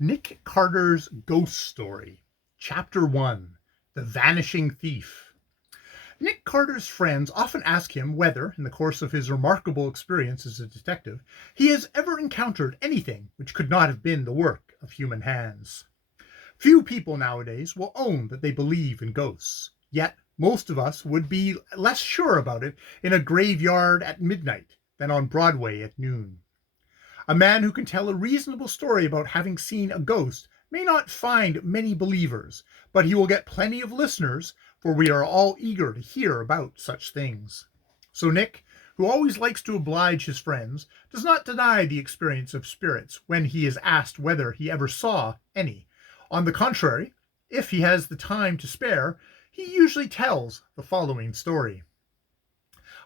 Nick Carter's Ghost Story, Chapter 1, The Vanishing Thief. Nick Carter's friends often ask him whether, in the course of his remarkable experience as a detective, he has ever encountered anything which could not have been the work of human hands. Few people nowadays will own that they believe in ghosts, yet most of us would be less sure about it in a graveyard at midnight than on Broadway at noon. A man who can tell a reasonable story about having seen a ghost may not find many believers, but he will get plenty of listeners, for we are all eager to hear about such things. So Nick, who always likes to oblige his friends, does not deny the experience of spirits when he is asked whether he ever saw any. On the contrary, if he has the time to spare, he usually tells the following story.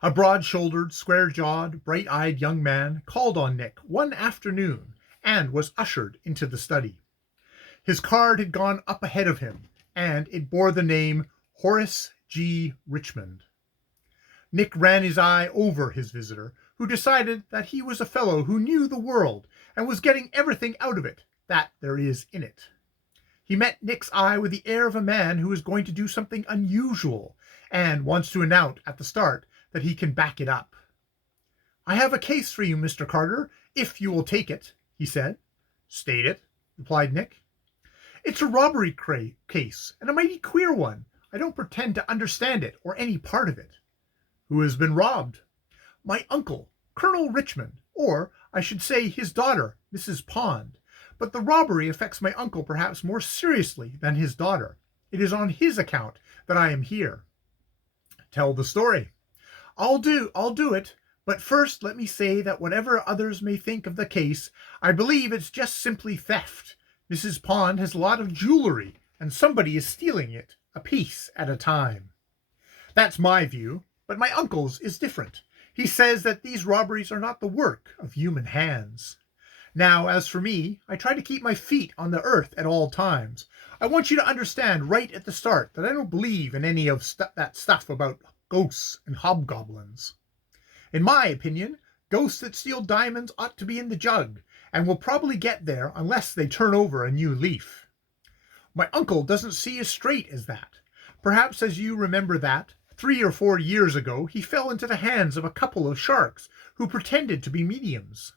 A broad-shouldered, square-jawed, bright-eyed young man called on Nick one afternoon and was ushered into the study. His card had gone up ahead of him, and it bore the name Horace G. Richmond. Nick ran his eye over his visitor, who decided that he was a fellow who knew the world and was getting everything out of it that there is in it. He met Nick's eye with the air of a man who is going to do something unusual and wants to announce at the start that he can back it up. "I have a case for you, Mr. Carter, if you will take it," he said. "State it," replied Nick. "It's a robbery case, and a mighty queer one. I don't pretend to understand it or any part of it." "Who has been robbed?" "My uncle, Colonel Richmond, or I should say his daughter, Mrs. Pond. But the robbery affects my uncle perhaps more seriously than his daughter. It is on his account that I am here." "Tell the story." I'll do it. But first let me say that whatever others may think of the case, I believe it's just simply theft. Mrs. Pond has a lot of jewelry, and somebody is stealing it, a piece at a time. That's my view, but my uncle's is different. He says that these robberies are not the work of human hands. Now, as for me, I try to keep my feet on the earth at all times. I want you to understand right at the start that I don't believe in any of that stuff about ghosts and hobgoblins. In my opinion, ghosts that steal diamonds ought to be in the jug, and will probably get there unless they turn over a new leaf. My uncle doesn't see as straight as that. Perhaps as you remember that, 3 or 4 years ago, he fell into the hands of a couple of sharks who pretended to be mediums.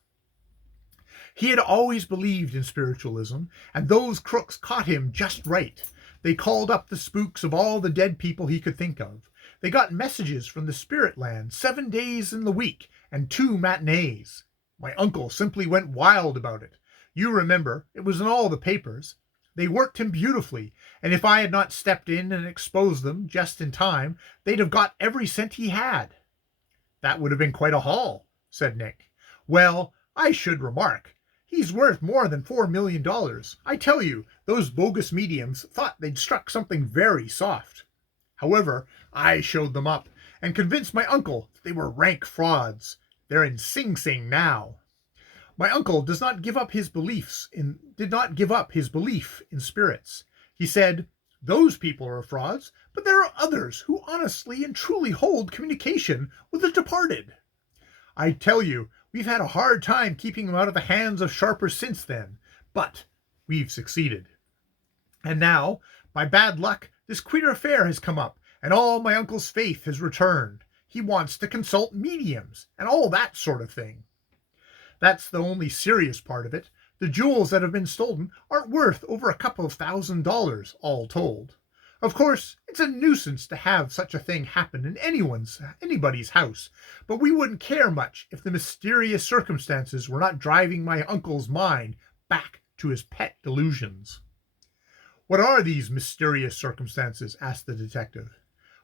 He had always believed in spiritualism, and those crooks caught him just right. They called up the spooks of all the dead people he could think of. They got messages from the spirit land 7 days in the week and 2 matinees. My uncle simply went wild about it. You remember, it was in all the papers. They worked him beautifully, and if I had not stepped in and exposed them just in time, they'd have got every cent he had." "That would have been quite a haul," said Nick. "Well, I should remark, he's worth more than $4 million. I tell you, those bogus mediums thought they'd struck something very soft. However, I showed them up and convinced my uncle that they were rank frauds. They're in Sing Sing now. My uncle did not give up his belief in spirits. He said, 'Those people are frauds, but there are others who honestly and truly hold communication with the departed.' I tell you, we've had a hard time keeping them out of the hands of sharpers since then, but we've succeeded. And now, by bad luck, this queer affair has come up, and all my uncle's faith has returned. He wants to consult mediums, and all that sort of thing. That's the only serious part of it. The jewels that have been stolen aren't worth over a couple of $1,000s, all told. Of course, it's a nuisance to have such a thing happen in anybody's house, but we wouldn't care much if the mysterious circumstances were not driving my uncle's mind back to his pet delusions." "What are these mysterious circumstances?" asked the detective.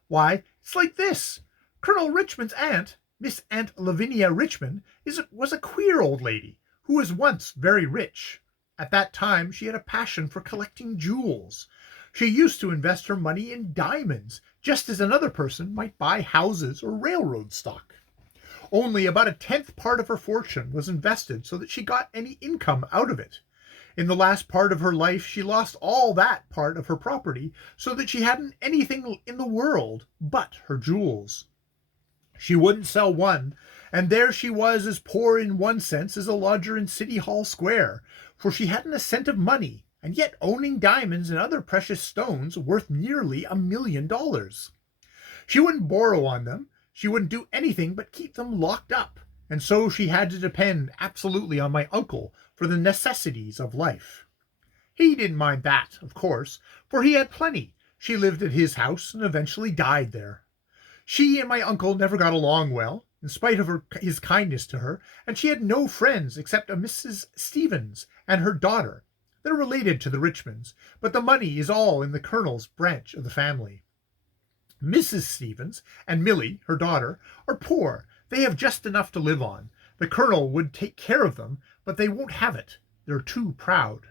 "Why, it's like this. Colonel Richmond's aunt, Miss Aunt Lavinia Richmond, was a queer old lady who was once very rich. At that time she had a passion for collecting jewels. She used to invest her money in diamonds, just as another person might buy houses or railroad stock. Only about a 10th part of her fortune was invested so that she got any income out of it. In the last part of her life she lost all that part of her property, so that she hadn't anything in the world but her jewels. She wouldn't sell one, And there she was, as poor in one sense as a lodger in City Hall Square, for she hadn't a cent of money, and yet owning diamonds and other precious stones worth nearly $1 million. She wouldn't borrow on them, she wouldn't do anything but keep them locked up, and so she had to depend absolutely on my uncle for the necessities of life. He didn't mind that, of course, for he had plenty. She lived at his house and eventually died there. She and my uncle never got along well, in spite of his kindness to her, and she had no friends except a Mrs. Stevens and her daughter. They're related to the Richmonds, but the money is all in the Colonel's branch of the family. Mrs. Stevens and Millie, her daughter, are poor. They have just enough to live on. The Colonel would take care of them, but they won't have it. They're too proud.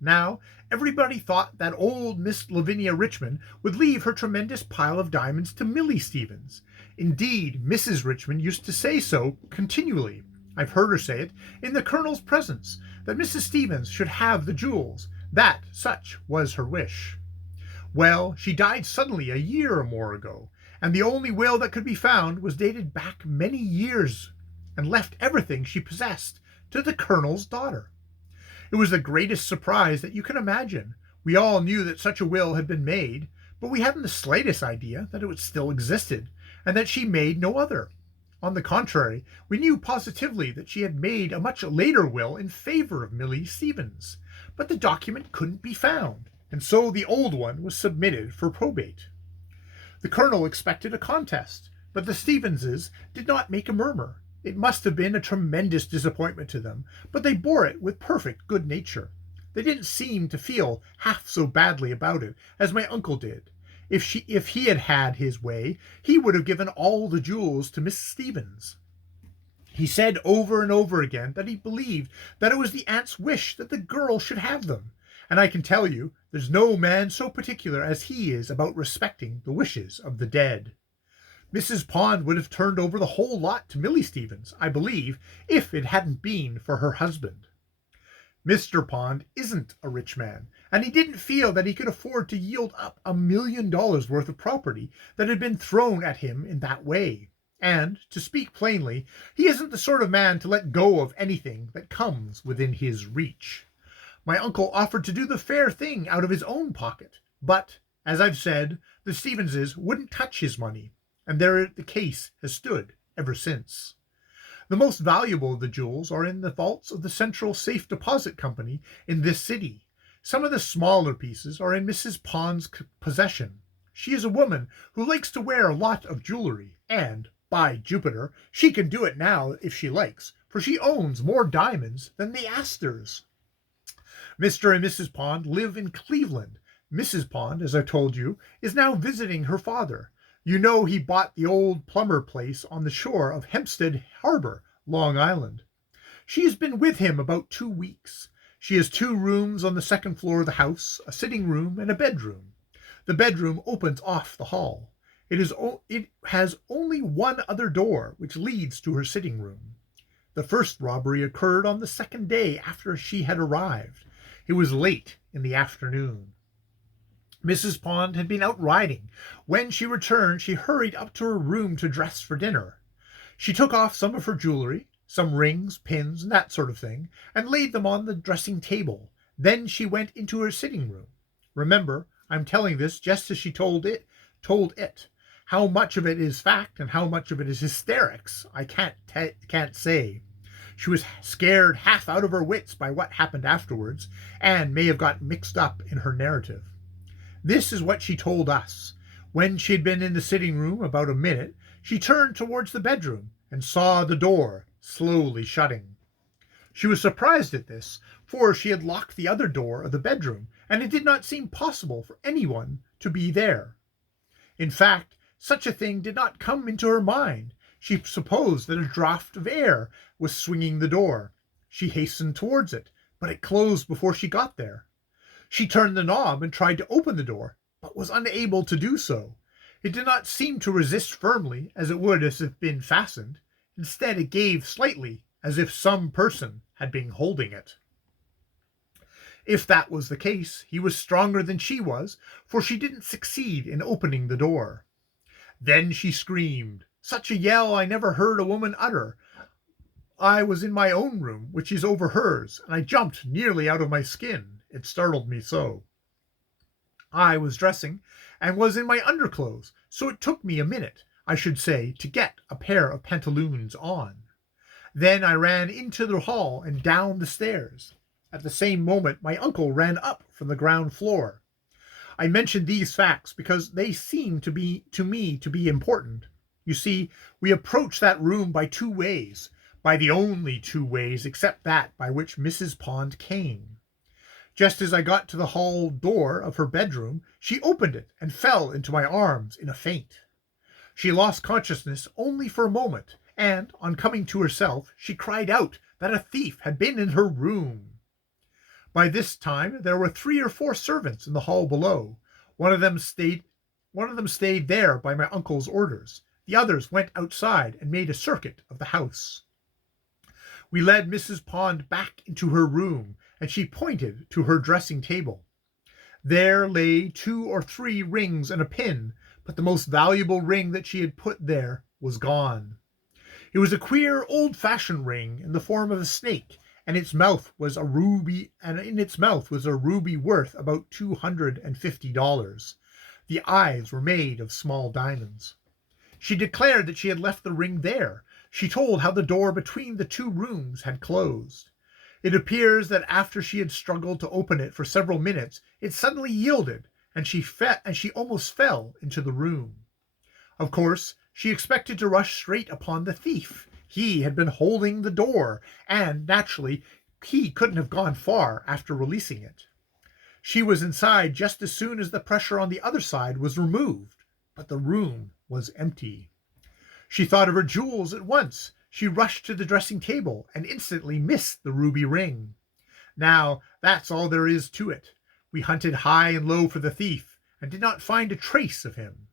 Now, everybody thought that old Miss Lavinia Richmond would leave her tremendous pile of diamonds to Millie Stevens. Indeed, Mrs. Richmond used to say so continually. I've heard her say it in the Colonel's presence, that Mrs. Stevens should have the jewels, that such was her wish. Well, she died suddenly a year or more ago, and the only will that could be found was dated back many years, and left everything she possessed to the Colonel's daughter. It was the greatest surprise that you can imagine. We all knew that such a will had been made, but we hadn't the slightest idea that it still existed, and that she made no other. On the contrary, we knew positively that she had made a much later will in favor of Millie Stevens, but the document couldn't be found, and so the old one was submitted for probate. The Colonel expected a contest, but the Stevenses did not make a murmur. It must have been a tremendous disappointment to them, but they bore it with perfect good nature. They didn't seem to feel half so badly about it as my uncle did. If he had had his way, he would have given all the jewels to Miss Stevens. He said over and over again that he believed that it was the aunt's wish that the girl should have them, and I can tell you there's no man so particular as he is about respecting the wishes of the dead. Mrs. Pond would have turned over the whole lot to Millie Stevens, I believe, if it hadn't been for her husband. Mr. Pond isn't a rich man, and he didn't feel that he could afford to yield up $1 million worth of property that had been thrown at him in that way. And, to speak plainly, he isn't the sort of man to let go of anything that comes within his reach. My uncle offered to do the fair thing out of his own pocket, but, as I've said, the Stevenses wouldn't touch his money, and there the case has stood ever since. The most valuable of the jewels are in the vaults of the Central Safe Deposit Company in this city. Some of the smaller pieces are in Mrs. Pond's possession. She is a woman who likes to wear a lot of jewelry, and, by Jupiter, she can do it now if she likes, for she owns more diamonds than the Astors. Mr. and Mrs. Pond live in Cleveland. Mrs. Pond, as I told you, is now visiting her father. You know he bought the old plumber place on the shore of Hempstead Harbor, Long Island. She has been with him about 2 weeks. She has 2 rooms on the second floor of the house, a sitting room and a bedroom. The bedroom opens off the hall. It has only one other door, which leads to her sitting room. The first robbery occurred on the second day after she had arrived. It was late in the afternoon. Mrs. Pond had been out riding. When she returned, she hurried up to her room to dress for dinner. She took off some of her jewelry, some rings, pins, and that sort of thing, and laid them on the dressing table. Then she went into her sitting room. Remember, I'm telling this just as she told it. How much of it is fact and how much of it is hysterics, I can't say. She was scared half out of her wits by what happened afterwards, and may have got mixed up in her narrative. This is what she told us. When she had been in the sitting room about a minute, she turned towards the bedroom and saw the door slowly shutting. She was surprised at this, for she had locked the other door of the bedroom, and it did not seem possible for anyone to be there. In fact, such a thing did not come into her mind. She supposed that a draught of air was swinging the door. She hastened towards it, but it closed before she got there. She turned the knob and tried to open the door, but was unable to do so. It did not seem to resist firmly, as it would if it had been fastened. Instead, it gave slightly, as if some person had been holding it. If that was the case, he was stronger than she was, for she didn't succeed in opening the door. Then she screamed Such a yell I never heard a woman utter. I was in my own room, which is over hers, and I jumped nearly out of my skin. It startled me so. I was dressing, and was in my underclothes, so it took me a minute, I should say, to get a pair of pantaloons on. Then I ran into the hall and down the stairs. At the same moment my uncle ran up from the ground floor. I mention these facts because they seem to me to be important. You see, we approached that room by two ways, by the only two ways except that by which Mrs. Pond came. Just as I got to the hall door of her bedroom, she opened it and fell into my arms in a faint. She lost consciousness only for a moment, and, on coming to herself, she cried out that a thief had been in her room. By this time there were 3 or 4 servants in the hall below. One of them stayed there by my uncle's orders. The others went outside and made a circuit of the house. We led Mrs. Pond back into her room, and she pointed to her dressing table. There lay 2 or 3 rings and a pin, but the most valuable ring that she had put there was gone. It was a queer, old-fashioned ring in the form of a snake, and in its mouth was a ruby worth about $250. The eyes were made of small diamonds. She declared that she had left the ring there. She told how the door between the 2 rooms had closed. It appears that after she had struggled to open it for several minutes, it suddenly yielded, and she almost fell into the room. Of course, she expected to rush straight upon the thief. He had been holding the door, and, naturally, he couldn't have gone far after releasing it. She was inside just as soon as the pressure on the other side was removed, but the room was empty. She thought of her jewels at once. She rushed to the dressing table and instantly missed the ruby ring. Now, that's all there is to it. We hunted high and low for the thief, and did not find a trace of him.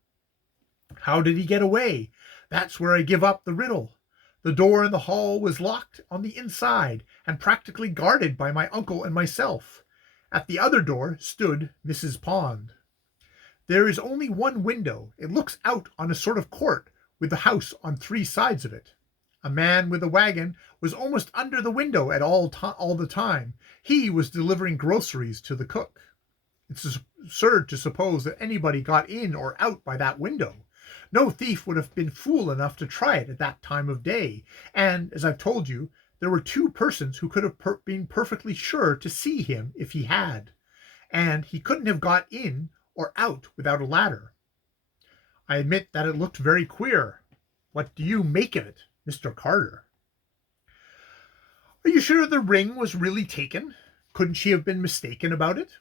How did he get away? That's where I give up the riddle. The door in the hall was locked on the inside, and practically guarded by my uncle and myself. At the other door stood Mrs. Pond. There is only one window. It looks out on a sort of court, with the house on 3 sides of it. A man with a wagon was almost under the window at all the time. He was delivering groceries to the cook. It's absurd to suppose that anybody got in or out by that window. No thief would have been fool enough to try it at that time of day, and, as I've told you, there were 2 persons who could have been perfectly sure to see him if he had, and he couldn't have got in or out without a ladder. I admit that it looked very queer. What do you make of it, Mr. Crtr? Are you sure the ring was really taken? Couldn't she have been mistaken about it?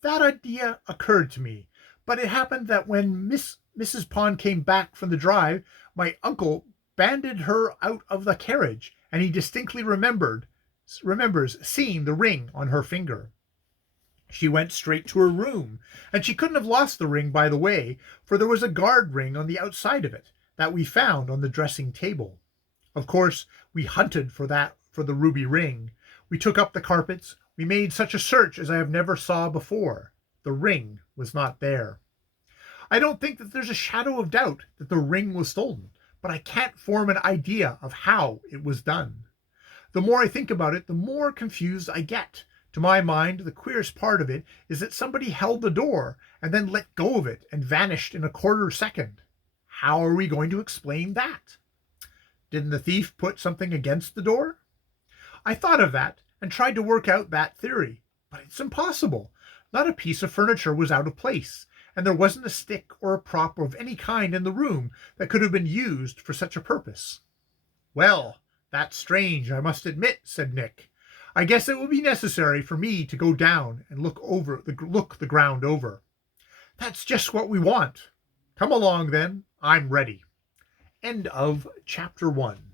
That idea occurred to me, but it happened that when Mrs. Pond came back from the drive, my uncle banded her out of the carriage, and he distinctly remembers seeing the ring on her finger. She went straight to her room, and she couldn't have lost the ring by the way, for there was a guard ring on the outside of it that we found on the dressing table. Of course, we hunted for the ruby ring. We took up the carpets. We made such a search as I have never saw before. The ring was not there. I don't think that there's a shadow of doubt that the ring was stolen, but I can't form an idea of how it was done. The more I think about it, the more confused I get. To my mind, the queerest part of it is that somebody held the door and then let go of it and vanished in a quarter second. How are we going to explain that? Didn't the thief put something against the door? I thought of that and tried to work out that theory, but it's impossible. Not a piece of furniture was out of place, and there wasn't a stick or a prop of any kind in the room that could have been used for such a purpose. Well, that's strange, I must admit, said Nick. I guess it will be necessary for me to go down and look the ground over. That's just what we want. Come along then, I'm ready. End of chapter 1.